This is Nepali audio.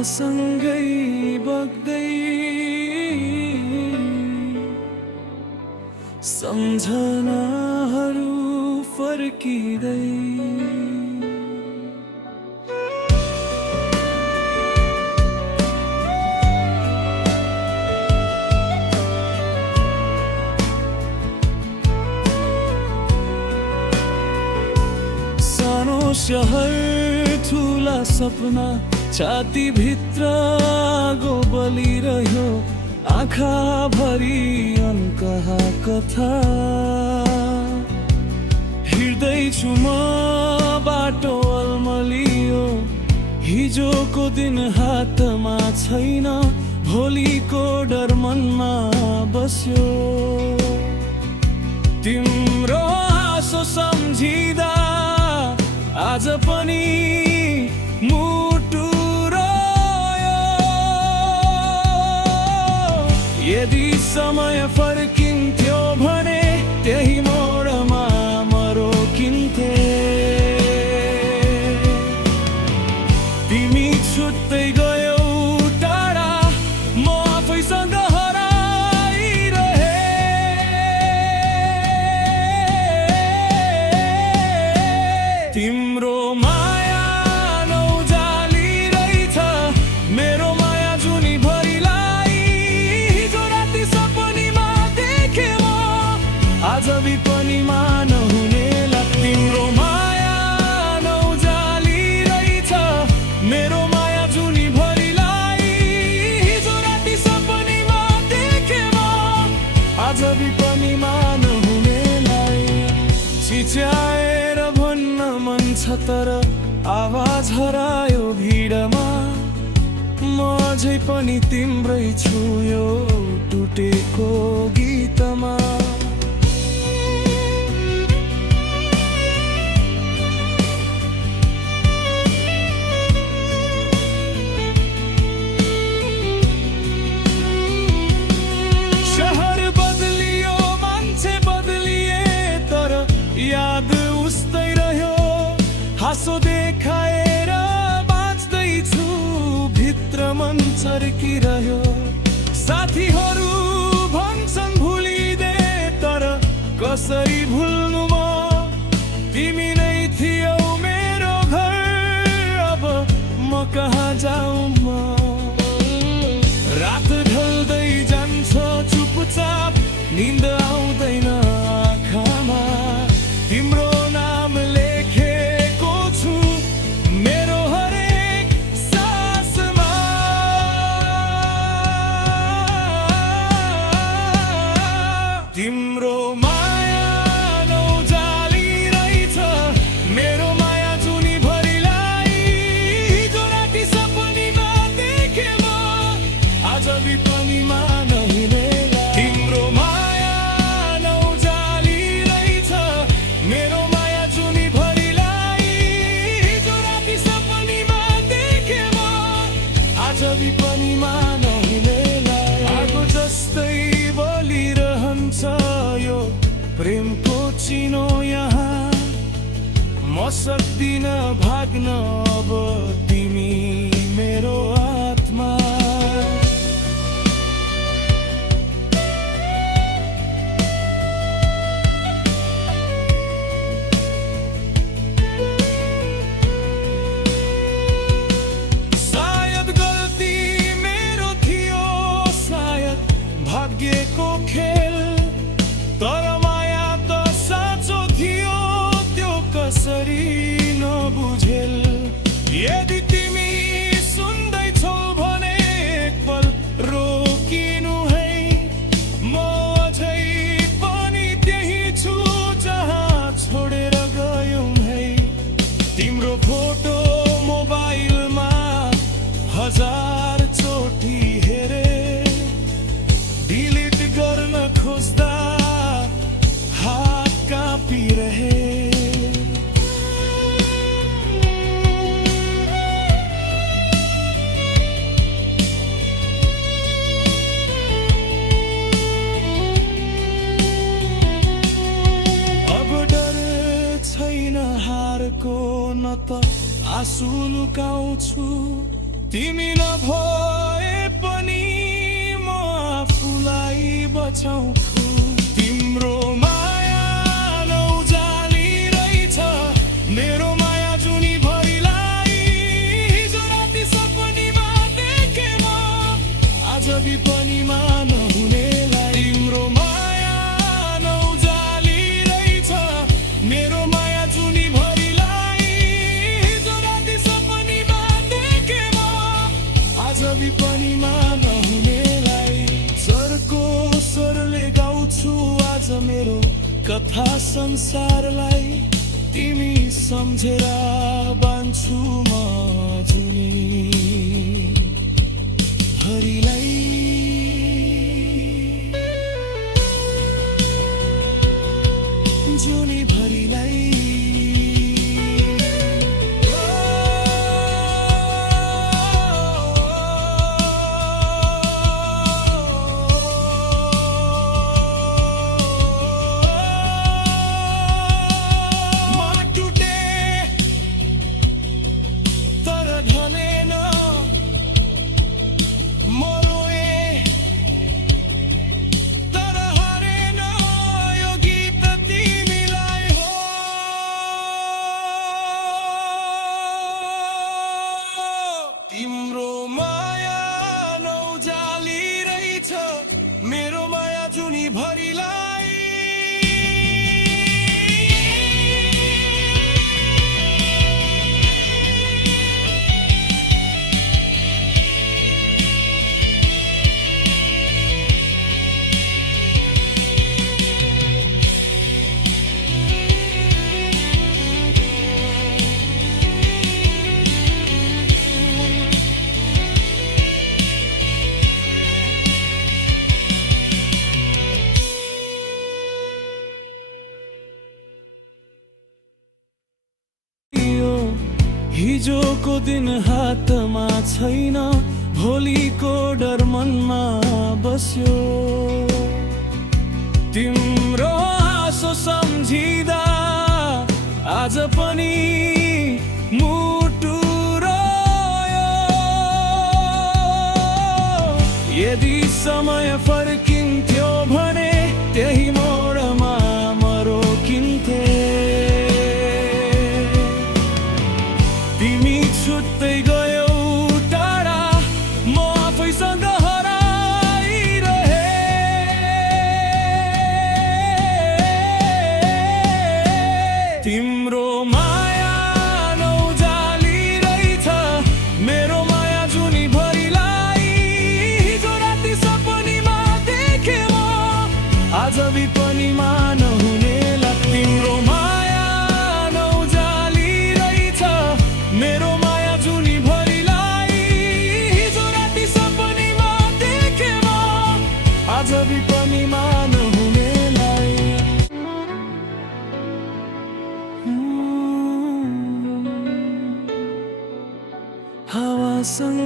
सँगै बग्दै सम्झनाहरू फर्किँदै सानो शहर ठुला सपना छाती भित्र आगो बलिरह्यो आँखा भरी अनकहा कथा हिँड्दैछु म बाटो अल्मलियो हिजोको दिन हातमा छैन भोलिको डर मनमा बस्यो तिम्रो हाँसो सम्झिँदा आज पनि मुटु रोयो यदि समय फर्किन्थ्यो भने त्यही मोडमा म रोकिन्थे तिमी छुट्दै गयौ टाढा म आफैसँग तिम्रो माया नौजाली रहेछ मेरो माया जुनी भरिलाई हिजो राति सपनीमा देखे म आज विपनीमा नहुनेला तिम्रो माया नौजाली रहेछ मेरो माया जुनी भरिलाई हिजो राति सपनीमा देखे म आज विपनीमा नहुनेलाई चिच्याएर मन छ तर आवाज हरायो भिडमा म अझै पनि तिम्रै छु यो टुटेको गीतमा शहर बदलियो मान्छे बदलिए तर याद उस्तै हाँसो देखाएर बाँच्दैछु भित्र मन चर्किरह्यो साथीहरू भन्छन् भुलिदे तर कसरी भुल्नु म तिमी नै थियौ मेरो घर अब म कहाँ जाऊँ म रात ढल्दै जान्छ चुपचाप निन्द आउँदैन आँखामा तिम्रो नाम लेखेको छु मेरो हरेक सासमा तिम्रो माया नौजाली रहेछ मेरो माया जुनी भरिलाई हिजो राति सपनीमा देखे म आज विपनीमा नहुनेला तिम्रो माया नौजाली रहेछ मेरो माया जुनी भरिलाई हिजो राति सपनीमा देखे म आज विपनीमा नहुनेलाई आगो जस्तै बलिरहन्छ यो प्रेमको चिनो यहाँ म सक्दिन भाग्न अब तिमी मेरो आत्मा भाग्यको खेल तर माया त साँचो थियो त्यो कसरी नबुझेल यदि तिमी सुन्दैछौ भने एक पल रोकिनु है म अझै पनि त्यही छु जहाँ छोडेर गयौ है तिम्रो फोटो मोबाइलमा हजार चोटि हेरे डिलिट गर्न खोज्दा हात काँपिरहे अब डर छैन हारको न त आँसु लुकाउँछु तिमी नभए पनि म आफूलाई बचाउँछु। तिम्रो माया नौजाली रहेछ मेरो माया जुनीभरिलाई। हिजो राति सपनीमा देखे म आज विपनीमा नहुनेलाई। तिम्रो माया नौजाली रहेछ मेरो माया जुनीभरिलाई। हिजो राति सपनीमा देखे म आज विपनीमा नहुनेलाई। स्वरको स्वरले गाउँछु आज मेरो कथा संसारलाई। तिमी सम्झेर बान्छु म जुनी भरिलाई। जुनी भरिलाई। ढलेन म रोए तर हरेन यो गीत तिमीलाई हो। तिम्रो माया नौजाली रहेछ मेरो माया जुनी भरिलाई। हिजोको दिन हातमा छैन भोलिको डर मनमा बस्यो। तिम्रो आशा सम्झिँदा आज पनि मुटु रोयो। यदि समय फर्किन्थ्यो भने त्यही मोडमा म रोकिन्थे। तिमी छुट्दै गयौ टाढा म आफैसँग हराइरहे। तिम्रो माया नौजाली रहेछ मेरो माया जुनी भरिलाई। हिजो राति सपनीमा देखे म आज विपनीमा नहुनेला। तिम्रो माया नौजाली रहेछ मेरो माया जुनी भरिलाई। हिजो राति सपनीमा देखे म आज विपनीमा नहुनेलाई। हावासँग